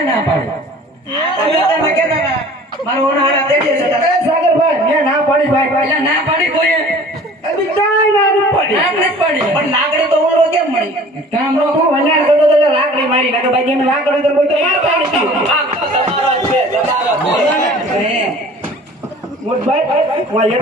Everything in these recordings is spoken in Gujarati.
કોને ના પાડી. તમે તમે કહેતા મારો ઓનાળા તેડીએ છે એ સાગરભાઈ મેં ના પાડી ભાઈ. એટલે ના પાડી કોઈ અભી કાંઈ ના પાડી. ના નથી પાડી. પણ લાકડી તો ઓરો કેમ મળી? કામ નો હું તો લાકડી મારી. બાકી એમ લાકડી તો કોઈ તો ના પાડી એટલો ભાઈ. હોય.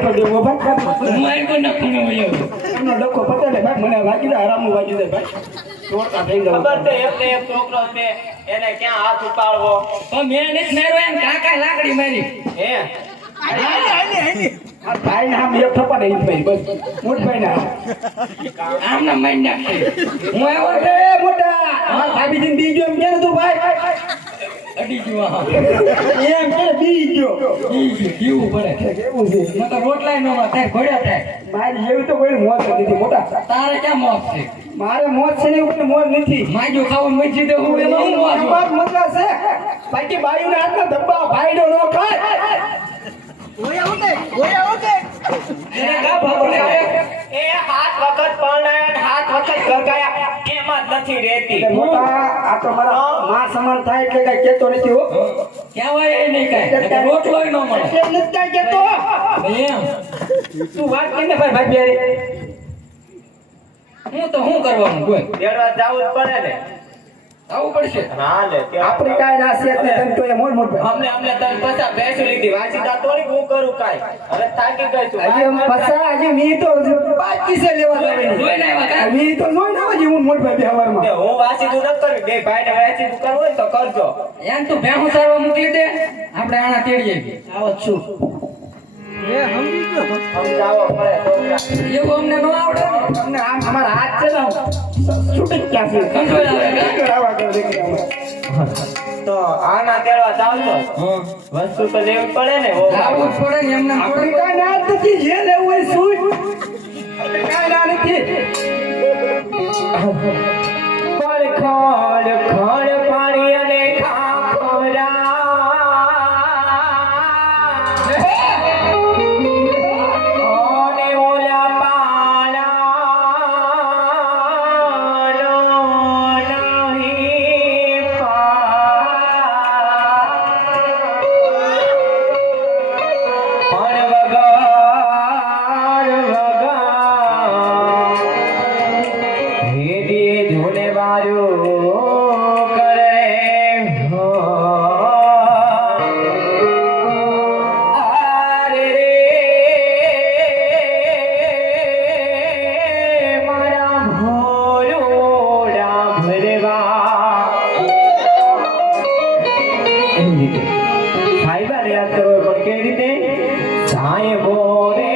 એમનો ડખો પતે ને ભાઈ. મને વાગી જાય આરામનું વાગી દે ભાઈ. તોડતા થઈ જાવ ખબર છે એમને એક છોકરો છે એને ક્યાં હાથ ઉપાડવો? તો મેં નથી માર્યો એમ કાકા લાકડી મારી. હે? આ ભાઈ નામ એક થપ્પડ એ ભાઈ બસ. મોટભાઈ ના આમ ના મારી હું આવ્યો અરે મોટા મારા ભાભીજીને બી ગયો એમ કે તું ભાઈ અડી ગયો. એમ કે બી ગયો ગયું, પડે કેવું છે મને તો રોટલાય કોઈ મોત નથી મોટા તારે ક્યાં મોત છે મારે મોત છે ને મોત નથી માગ્યું ખાવું મજી દે હું એમાં હું? વાત મજા છે બાકી બાયુના ધબ્બા ભાઈડો નો ખાય એને એ હાથ વખત પરણાયા ને હાથ વખત ગરગાયા એમાં જ નથી રહેતી. મોટા આ તો મારા માં સમાન થાય એટલે કઈ કેતો નથી હો. કહેવાય એ નહીં કાંઈ. નકર ન મળે. એટલે નથી કાંઈ કેતો એમ. તું વાત કરીને ભાઈ ભાઈ બેરી. હું તો શું કરવાનું કોઈ તેડવા જવું જ પડે ને. આવું પડશે. આપણી કાંઈ નાસિયત ને તમે તો એ મોટ મોટ અમને અમને તન પસા બેસી લીધી. વાંચીતા તોડી હું કરું કાઈ? હવે થાકી ગઈ છું. આજે પસા આજે મી તો બાકી છે લેવા જવાની જોઈને આવ્યા કાં? મી તો જોઈ ના છે હું મોટ ભાઈ તે બેહવારમાં હું વાંચીતું ન કર્યું બે ભાઈને વાંચીતું કરવું હોય તો કરજો. એમ તું ભેહું સારવા મોકલી દે. આપણે આના તેડીએ. આવો જ છું સમજાવો પડે એવું અમને ન આવડે ને. અમારા હાથ છે ને છૂટી જ ક્યાં છે તો આના તેડવા છો વસ્તુ તો લેવી પડે ને લાવવું પડે ને એમને આપણી કાંઈ ના નથી જે લેવું હોય શું કાંઈ ના નથી. amore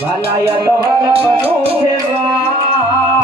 ભલાયા તો હલપનું સેવા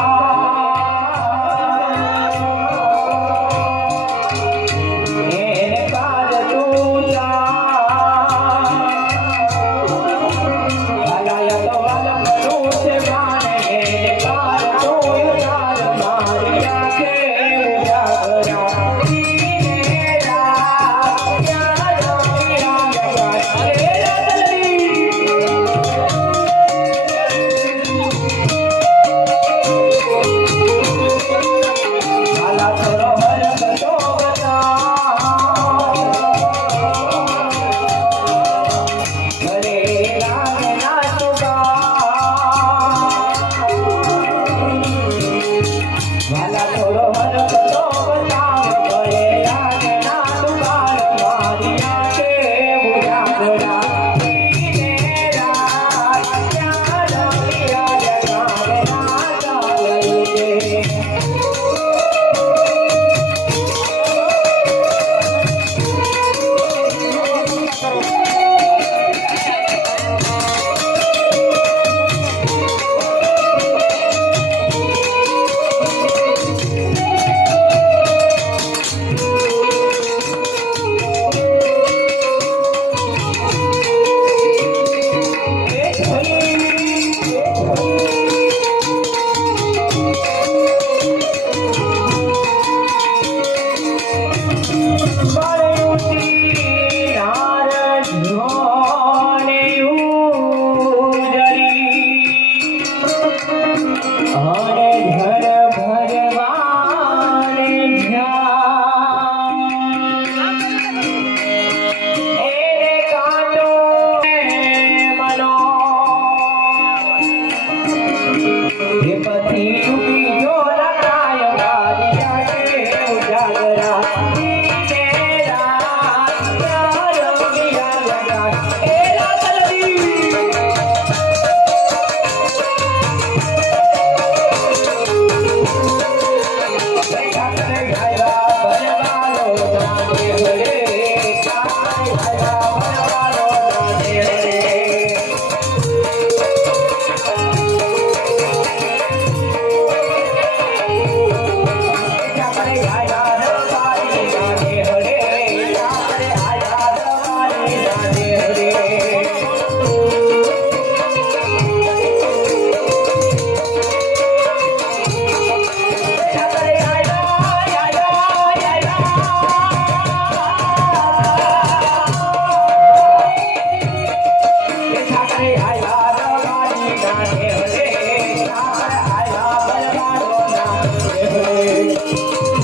है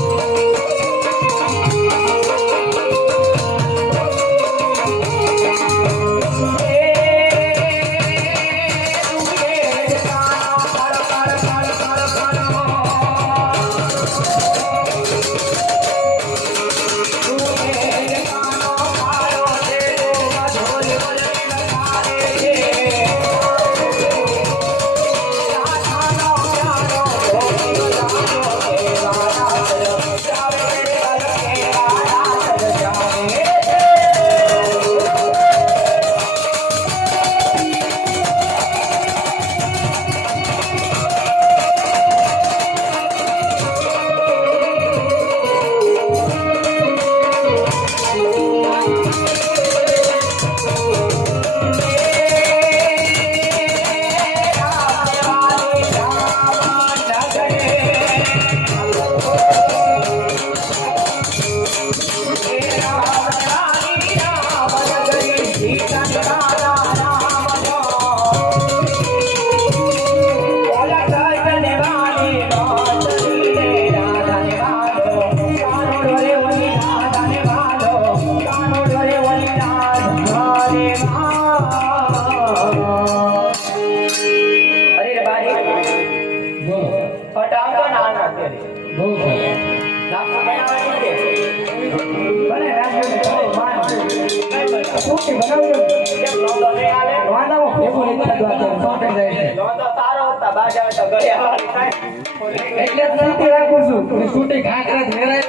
કોટી બનાવજો એવું એટલે સ્થિતિ રાખું છું. છૂટી ઘાકરા જ મેરાય